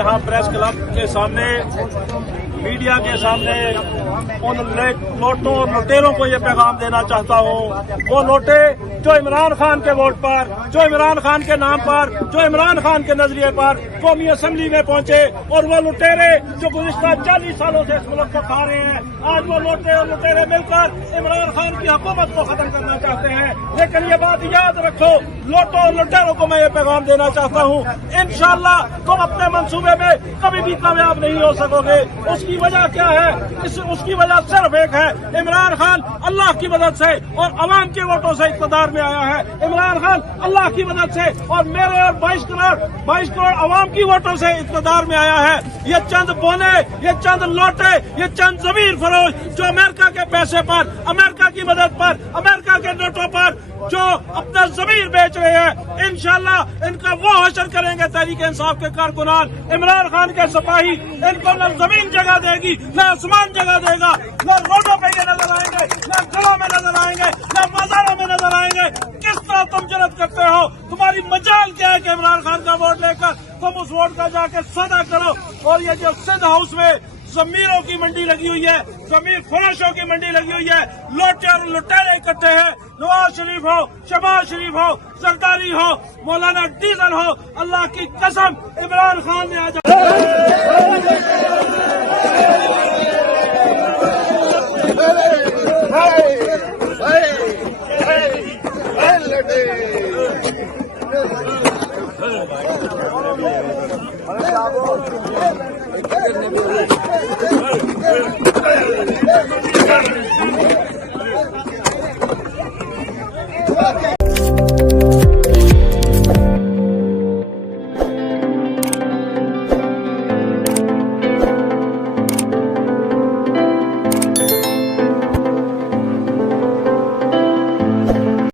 यहाँ press club के सामने मीडिया के सामने उन नोटों लुटेरों को ये पैगाम देना चाहता हूँ। वो नोटे जो इमरान खान के वोट पर, जो इमरान खान के नाम पर, जो इमरान खान के नजरिए पर कौमी असम्बली में पहुंचे, और वो लुटेरे जो गुज़िश्ता 40 सालों से इस मुल्क को खा रहे हैं, आज वो नोटे और लुटेरे मिलकर इमरान खान की हुकूमत को खत्म करना चाहते हैं। लेकिन ये बात याद रखो, लोटों और लुटेरों को मैं ये पैगाम देना चाहता हूँ, इंशाअल्लाह तुम अपने मंसूबे में कभी भी कामयाब नहीं हो सकोगे। उसकी वजह क्या है? उसकी वजह सिर्फ एक है, इमरान खान अल्लाह की मदद से और अवाम के वोटों से इक़्तिदार में आया है। इमरान खान अल्लाह की मदद से और मेरे और 22 करोड़ अवाम की वोटों से इक़्तिदार में आया है। ये चंद बोने, ये चंद लौटे, ये चंद ज़मीर फरोश जो अमेरिका के पैसे पर, अमेरिका की मदद पर, अमेरिका के नोटों पर जो अपना जमीर बेच रहे हैं, इंशाअल्लाह इनका वो हशर करेंगे तहरीक इंसाफ के कारकुनान। इमरान खान के सिपाही इनको न जमीन जगह देगी, न आसमान जगह देगा, न रोडों पे ये नजर आएंगे, न गलों में नजर आएंगे, न बाजारों में नजर आएंगे। किस तरह तुम जुर्रत करते हो? तुम्हारी मजाल क्या है कि इमरान खान का वोट लेकर तुम उस वोट का जाके सौदा करो? और ये जो सिंध हाउस में जमीरों की मंडी लगी हुई है, जमीर फरोशों की मंडी लगी हुई है, लोटे और लुटेरे इकट्ठे हैं, नवाज शरीफ हो, शहबाज शरीफ हो, जरदारी हो, मौलाना डीजल हो, अल्लाह की कसम इमरान खान ने आज